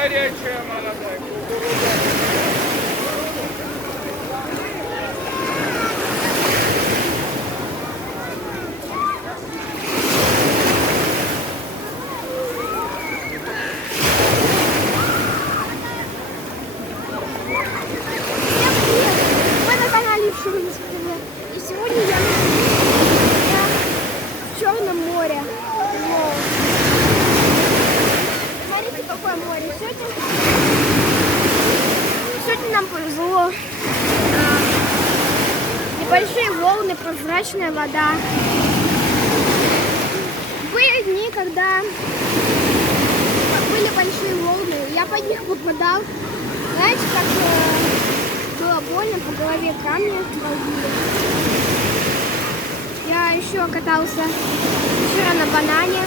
Горячая молодая кукуруза. И сегодня я в Черном море. Wow. Смотрите, какое море. Сегодня нам повезло. Небольшие волны, прозрачная вода. Были дни, когда были большие волны. Я под них попадал. Знаете, как было больно, по голове камни долбили. Я еще катался вчера на банане.